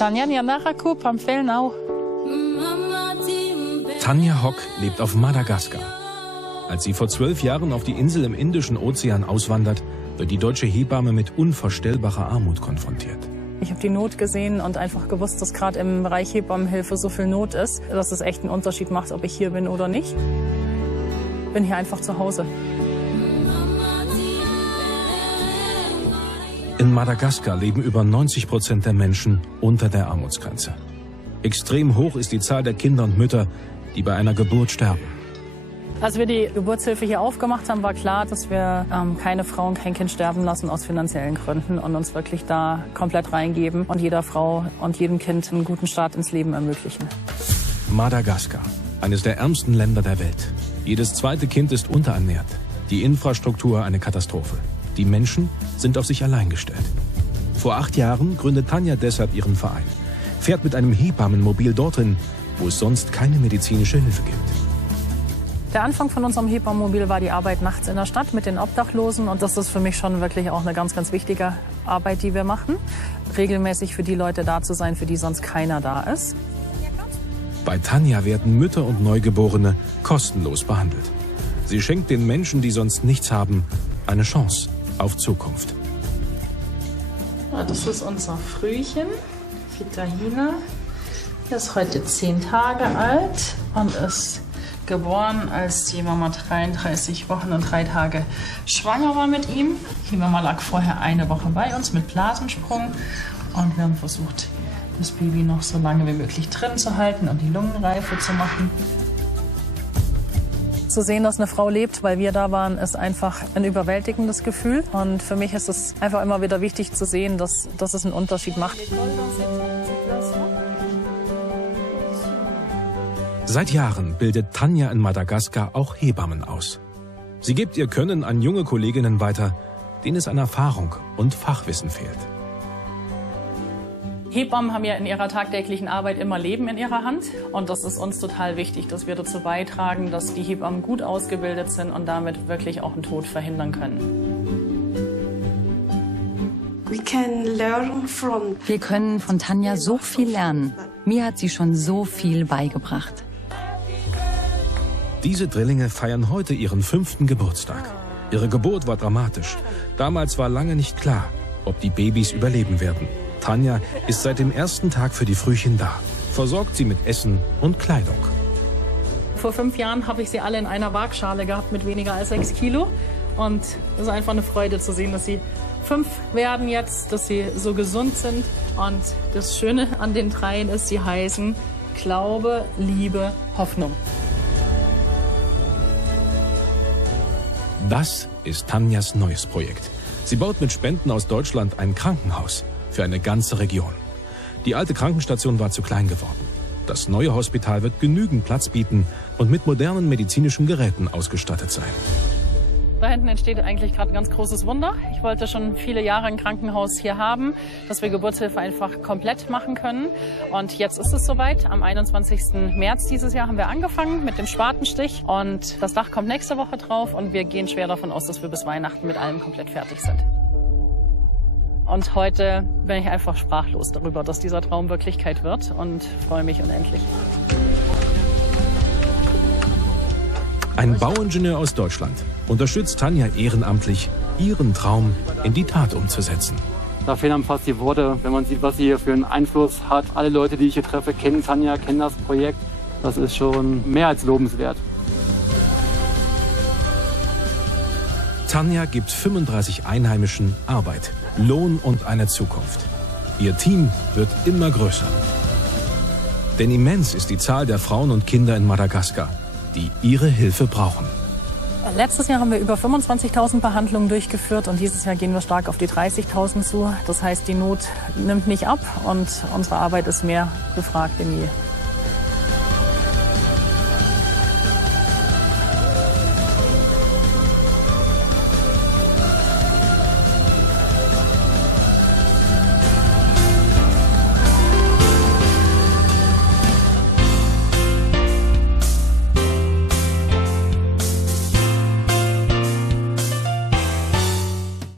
Tanja Hock lebt auf Madagaskar. Als sie vor 12 Jahren auf die Insel im Indischen Ozean auswandert, wird die deutsche Hebamme mit unvorstellbarer Armut konfrontiert. Ich habe die Not gesehen und einfach gewusst, dass gerade im Bereich Hebammenhilfe so viel Not ist, dass es echt einen Unterschied macht, ob ich hier bin oder nicht. Ich bin hier einfach zu Hause. In Madagaskar leben über 90% der Menschen unter der Armutsgrenze. Extrem hoch ist die Zahl der Kinder und Mütter, die bei einer Geburt sterben. Als wir die Geburtshilfe hier aufgemacht haben, war klar, dass wir keine Frau und kein Kind sterben lassen aus finanziellen Gründen und uns wirklich da komplett reingeben und jeder Frau und jedem Kind einen guten Start ins Leben ermöglichen. Madagaskar, eines der ärmsten Länder der Welt. Jedes zweite Kind ist unterernährt. Die Infrastruktur eine Katastrophe. Die Menschen sind auf sich allein gestellt. Vor 8 Jahren gründet Tanja deshalb ihren Verein. Fährt mit einem Hebammenmobil dorthin, wo es sonst keine medizinische Hilfe gibt. Der Anfang von unserem Hebammenmobil war die Arbeit nachts in der Stadt mit den Obdachlosen. Und das ist für mich schon wirklich auch eine ganz, ganz wichtige Arbeit, die wir machen. Regelmäßig für die Leute da zu sein, für die sonst keiner da ist. Bei Tanja werden Mütter und Neugeborene kostenlos behandelt. Sie schenkt den Menschen, die sonst nichts haben, eine Chance auf Zukunft. Ja, das ist unser Frühchen, Fitahina. Er ist heute 10 Tage alt und ist geboren, als die Mama 33 Wochen und 3 Tage schwanger war mit ihm. Die Mama lag vorher 1 Woche bei uns mit Blasensprung und wir haben versucht, das Baby noch so lange wie möglich drin zu halten und die Lungenreife zu machen. Zu sehen, dass eine Frau lebt, weil wir da waren, ist einfach ein überwältigendes Gefühl. Und für mich ist es einfach immer wieder wichtig zu sehen, dass es einen Unterschied macht. Seit Jahren bildet Tanja in Madagaskar auch Hebammen aus. Sie gibt ihr Können an junge Kolleginnen weiter, denen es an Erfahrung und Fachwissen fehlt. Hebammen haben ja in ihrer tagtäglichen Arbeit immer Leben in ihrer Hand. Und das ist uns total wichtig, dass wir dazu beitragen, dass die Hebammen gut ausgebildet sind und damit wirklich auch einen Tod verhindern können. Wir können von Tanja so viel lernen. Mir hat sie schon so viel beigebracht. Diese Drillinge feiern heute ihren 5. Geburtstag. Ihre Geburt war dramatisch. Damals war lange nicht klar, ob die Babys überleben werden. Tanja ist seit dem ersten Tag für die Frühchen da, versorgt sie mit Essen und Kleidung. Vor 5 Jahren habe ich sie alle in einer Waagschale gehabt mit weniger als 6 Kilo. Und es ist einfach eine Freude zu sehen, dass sie 5 werden jetzt, dass sie so gesund sind. Und das Schöne an den 3 ist, sie heißen Glaube, Liebe, Hoffnung. Das ist Tanjas neues Projekt. Sie baut mit Spenden aus Deutschland ein Krankenhaus für eine ganze Region. Die alte Krankenstation war zu klein geworden. Das neue Hospital wird genügend Platz bieten und mit modernen medizinischen Geräten ausgestattet sein. Da hinten entsteht eigentlich gerade ein ganz großes Wunder. Ich wollte schon viele Jahre ein Krankenhaus hier haben, dass wir Geburtshilfe einfach komplett machen können. Und jetzt ist es soweit. Am 21. März dieses Jahr haben wir angefangen mit dem Spatenstich. Und das Dach kommt nächste Woche drauf. Und wir gehen schwer davon aus, dass wir bis Weihnachten mit allem komplett fertig sind. Und heute bin ich einfach sprachlos darüber, dass dieser Traum Wirklichkeit wird und freue mich unendlich. Ein Bauingenieur aus Deutschland unterstützt Tanja ehrenamtlich, ihren Traum in die Tat umzusetzen. Da fehlen einem fast die Worte, wenn man sieht, was sie hier für einen Einfluss hat. Alle Leute, die ich hier treffe, kennen Tanja, kennen das Projekt. Das ist schon mehr als lobenswert. Tanja gibt 35 Einheimischen Arbeit, Lohn und eine Zukunft. Ihr Team wird immer größer. Denn immens ist die Zahl der Frauen und Kinder in Madagaskar, die ihre Hilfe brauchen. Letztes Jahr haben wir über 25.000 Behandlungen durchgeführt und dieses Jahr gehen wir stark auf die 30.000 zu. Das heißt, die Not nimmt nicht ab und unsere Arbeit ist mehr gefragt denn je.